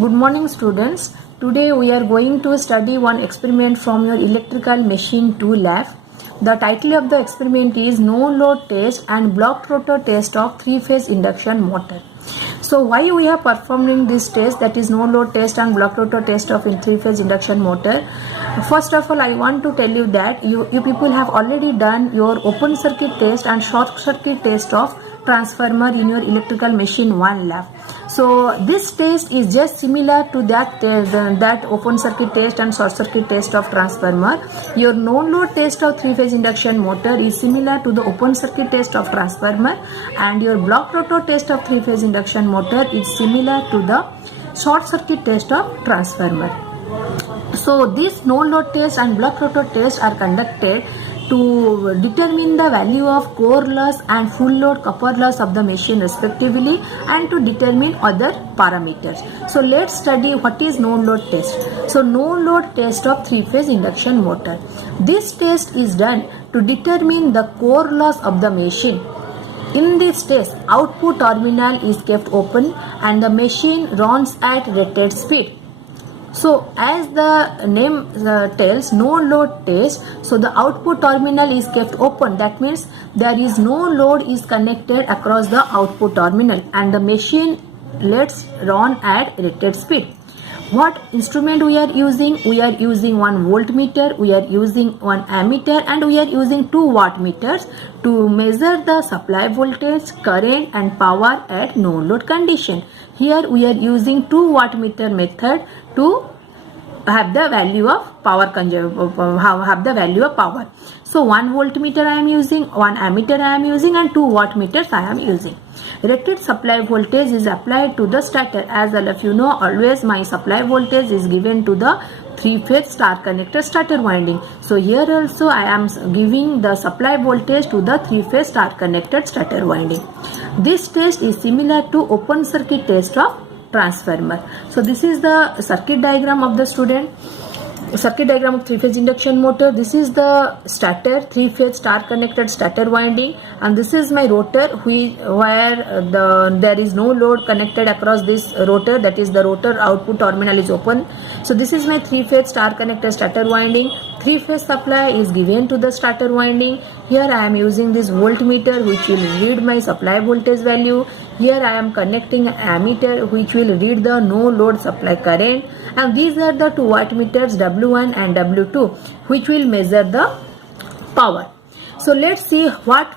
Good morning students. Today we are going to study one experiment from your electrical machine 2 lab. The title of the experiment is no load test and blocked rotor test of 3-phase induction motor. So why we are performing this test, that is no load test and blocked rotor test of 3-phase induction motor? First of all, I want to tell you that you people have already done your open circuit test and short circuit test of transformer in your electrical machine 1 lab. So this test is just similar to that open circuit test and short circuit test of transformer. Your no load test of 3-phase induction motor is similar to the open circuit test of transformer, and your blocked rotor test of 3-phase induction motor is similar to the short circuit test of transformer. So this no load test and blocked rotor test are conducted to determine the value of core loss and full load copper loss of the machine respectively, and to determine other parameters. So let's study what is no load test. So no load test of 3-phase induction motor. This test is done to determine the core loss of the machine. In this test, output terminal is kept open and the machine runs at rated speed. So as the name tells, no load test, so the output terminal is kept open. That means there is no load is connected across the output terminal and the machine lets run at rated speed. What instrument we are using? We are using one voltmeter, we are using one ammeter, and we are using 2 wattmeters to measure the supply voltage, current and power at no load condition. Here we are using 2 wattmeter method to have the value of power So 1 voltmeter I am using, 1 ammeter I am using, and 2 wattmeters I am using. Rated supply voltage is applied to the starter. As all of you know, always my supply voltage is given to the 3-phase star connector starter winding. So here also I am giving the supply voltage to the 3-phase star connected starter winding. This test is similar to open circuit test of transformer. So this is the circuit diagram of the student. Circuit diagram of 3-phase induction motor. This is the starter, 3-phase star connected starter winding, and this is my rotor where there is no load connected across this rotor, that is the rotor output terminal is open. So this is my 3-phase star connected starter winding. 3-phase supply is given to the starter winding. Here I am using this voltmeter which will read my supply voltage value. Here I am connecting an ammeter which will read the no load supply current, and these are the 2 wattmeters W1 and W2 which will measure the power. So let's see what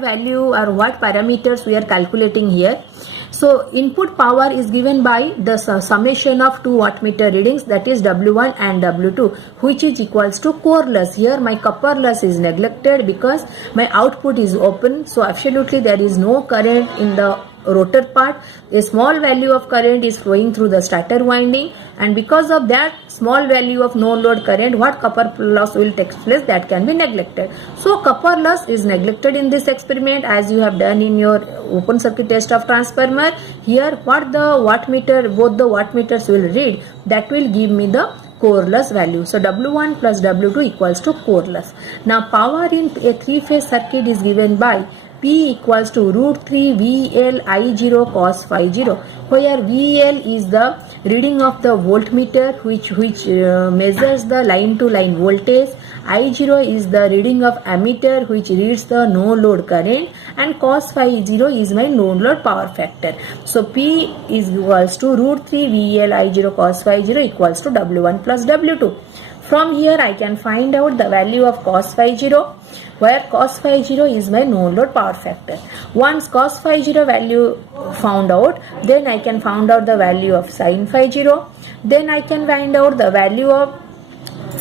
value or what parameters we are calculating here. So input power is given by the summation of 2 wattmeter readings, that is W1 and W2, which is equals to core loss. Here my copper loss is neglected because my output is open, so absolutely there is no current in the rotor part. A small value of current is flowing through the starter winding, and because of that small value of no load current, what copper loss will take place, that can be neglected. So copper loss is neglected in this experiment, as you have done in your open circuit test of transformer. Here what the wattmeter, both the wattmeters will read, that will give me the core loss value. So W1 plus W2 equals to core loss. Now power in a 3-phase circuit is given by P equals to √3 VL I0 cos phi 0, where VL is the reading of the voltmeter which measures the line to line voltage, I0 is the reading of ammeter which reads the no load current, and cos phi 0 is my no load power factor. So P is equals to √3 VL I0 cos phi 0 equals to W1 plus W2. From here I can find out the value of cos phi 0, where cos phi 0 is my no load power factor. Once cos phi 0 value found out, then I can find out the value of sin phi 0. Then I can find out the value of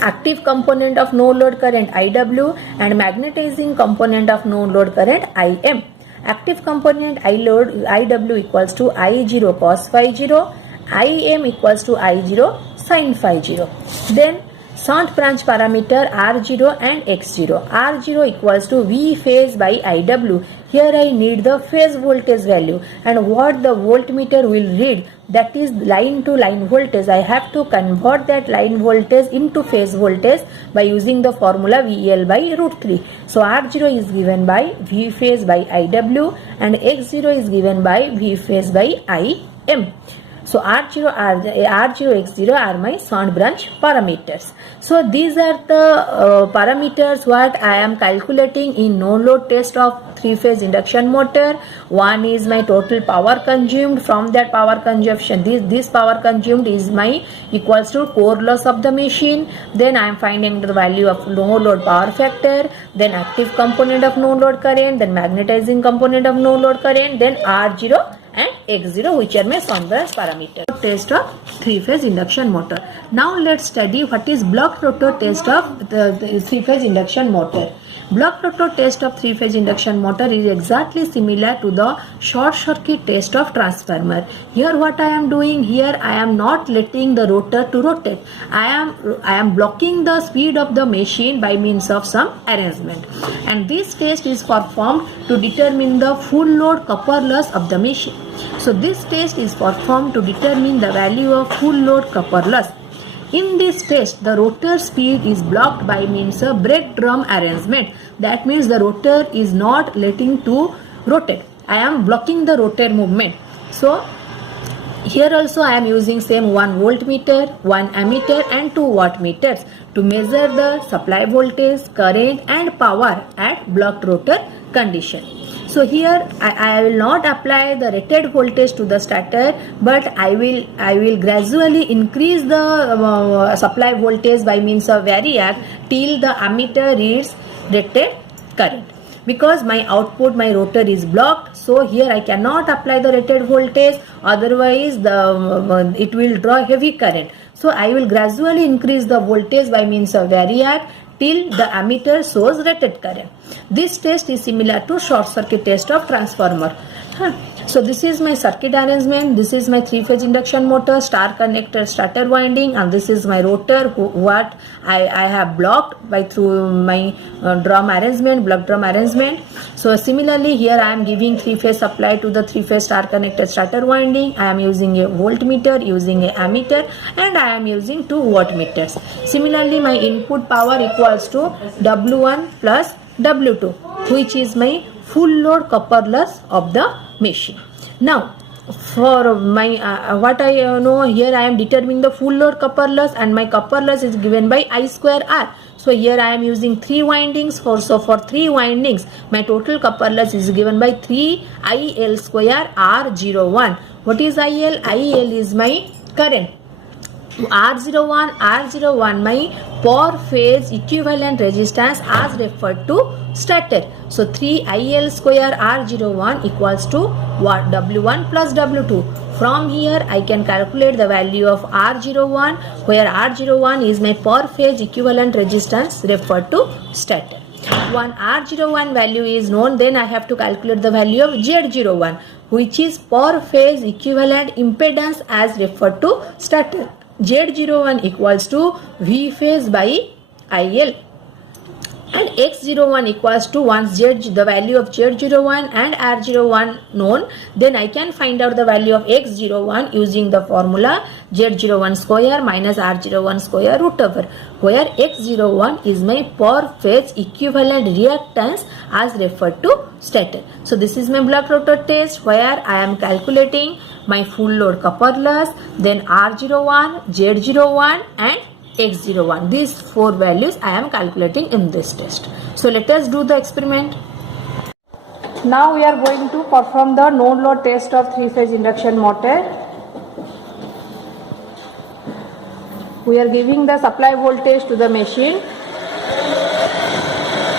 active component of no load current IW and magnetizing component of no load current IM. Active component IW equals to I0 cos phi 0, IM equals to I0 sin phi 0. Then shunt branch parameter R0 and X0. R0 equals to V phase by IW. Here I need the phase voltage value, and what the voltmeter will read, that is line to line voltage. I have to convert that line voltage into phase voltage by using the formula VL by √3. So R0 is given by V phase by IW and X0 is given by V phase by IM. So R0, R0, X0 are my sound branch parameters. So these are the parameters what I am calculating in no load test of 3-phase induction motor. One is my total power consumed. From that power consumption, this power consumed is my equals to core loss of the machine. Then I am finding the value of no load power factor, then active component of no load current, then magnetizing component of no load current, then R0 and X0, which are my sound branch parameters. Test of 3-phase induction motor. Now let's study what is block rotor test of the 3-phase induction motor. Block rotor test of 3-phase induction motor is exactly similar to the short circuit test of transformer. Here what I am doing, here I am not letting the rotor to rotate. I am blocking the speed of the machine by means of some arrangement. And this test is performed to determine the full load copper loss of the machine. So this test is performed to determine the value of full load copper loss. In this test, the rotor speed is blocked by means of brake drum arrangement. That means the rotor is not letting to rotate. I am blocking the rotor movement. So here also I am using same 1 voltmeter, 1 ammeter and 2 wattmeters to measure the supply voltage, current and power at blocked rotor condition. So here I will not apply the rated voltage to the starter, but I will gradually increase the supply voltage by means of variac till the ammeter reads rated current. Because my output, my rotor is blocked, so here I cannot apply the rated voltage, otherwise it will draw heavy current. So I will gradually increase the voltage by means of variac till the ammeter shows rated current. This test is similar to short circuit test of transformer. So this is my circuit arrangement. This is my 3-phase induction motor, star connector, starter winding, and this is my rotor what I have blocked by through my drum arrangement, block drum arrangement. So similarly here I am giving 3-phase supply to the 3-phase star connector starter winding. I am using a voltmeter, using a ammeter, and I am using 2 wattmeters. Similarly my input power equals to W1 plus W2, which is my full load copper loss of the machine. Now for my what I know, here I am determining the full load copper loss, and my copper loss is given by I square R. So here I am using 3 windings. For 3 windings my total copper loss is given by 3 IL square R01. What is IL? IL is my current. R01 my per phase equivalent resistance as referred to starter. So 3 IL square R01 equals to what? W1 plus W2. From here I can calculate the value of R01, where R01 is my per phase equivalent resistance referred to starter. When R01 value is known, then I have to calculate the value of Z01, which is per phase equivalent impedance as referred to starter. Z01 equals to V phase by IL, and X01 equals to once the value of Z01 and R01 known, then I can find out the value of X01 using the formula Z01 square minus R01 square root over, where X01 is my per phase equivalent reactance as referred to stator. So this is my block rotor test, where I am calculating my full load copper loss, then R01, Z01 and X01. These 4 values I am calculating in this test. So let us do the experiment. Now we are going to perform the no load test of 3-phase induction motor. We are giving the supply voltage to the machine.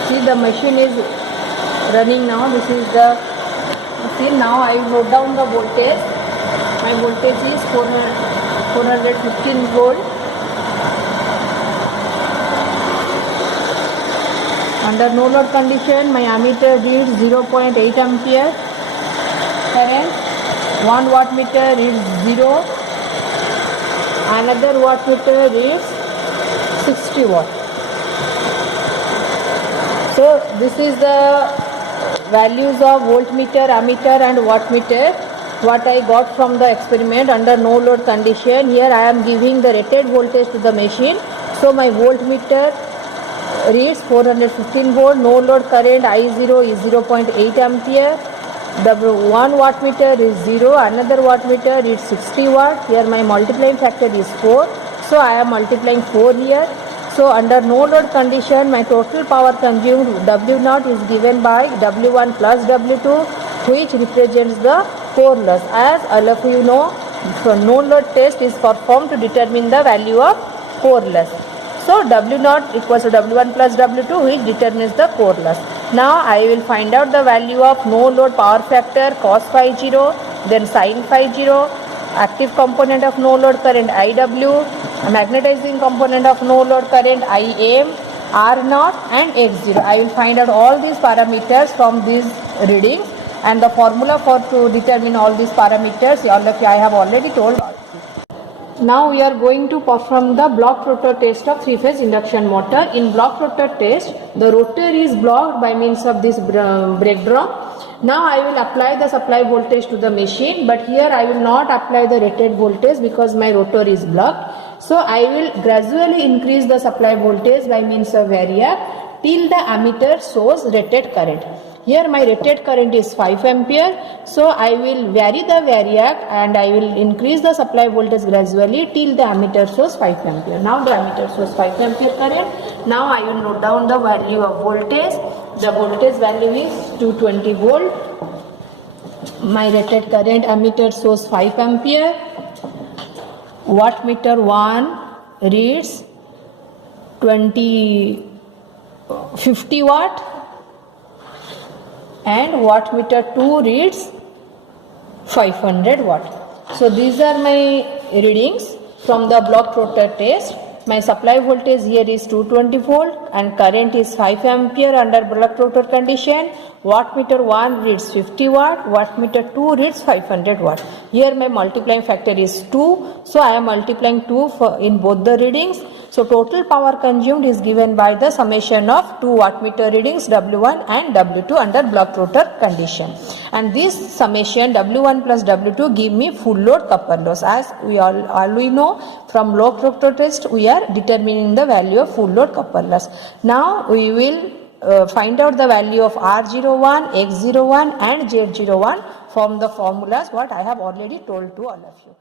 See, the machine is running now. This is the, see, now I wrote down the voltage. My voltage is 415 volt. Under no load condition, my ammeter reads 0.8 ampere current, 1 wattmeter reads 0, another wattmeter reads 60 watt. So this is the values of voltmeter, ammeter and wattmeter what I got from the experiment under no load condition. Here I am giving the rated voltage to the machine. So my voltmeter reads 415 volt, no load current I0 is 0.8 ampere, one wattmeter is 0, another wattmeter is 60 watt. Here my multiplying factor is 4, so I am multiplying 4 here. So under no load condition, my total power consumed W0 is given by W1 plus W2, which represents the core loss. As all of you know, so no load test is performed to determine the value of core loss. So W0 equals to W1 plus W2, which determines the core loss. Now I will find out the value of no load power factor cos phi 0, then sin phi 0, active component of no load current IW, magnetizing component of no load current IM, R0 and X0. I will find out all these parameters from these readings, and the formula for to determine all these parameters, all of you I have already told. Now we are going to perform the block rotor test of 3-phase induction motor. In block rotor test, the rotor is blocked by means of this brake drum. Now I will apply the supply voltage to the machine, but here I will not apply the rated voltage because my rotor is blocked. So I will gradually increase the supply voltage by means of variac till the ammeter shows rated current. Here my rated current is 5 ampere, so I will vary the variac and I will increase the supply voltage gradually till the ammeter shows 5 ampere. Now the ammeter shows 5 ampere current. Now I will note down the value of voltage. The voltage value is 220 volt. My rated current ammeter shows 5 ampere. Wattmeter 1 reads 50 watt. And wattmeter 2 reads 500 watt. So these are my readings from the block rotor test. My supply voltage here is 220 volt and current is 5 ampere under block rotor condition. Wattmeter 1 reads 50 watt, wattmeter 2 reads 500 watt. Here my multiplying factor is 2, so I am multiplying 2 in both the readings. So total power consumed is given by the summation of 2 wattmeter readings W1 and W2 under block rotor condition. And this summation W1 plus W2 give me full load copper loss. As we know from block rotor test, we are determining the value of full load copper loss. Now we will find out the value of R01, X01 and Z01 from the formulas what I have already told to all of you.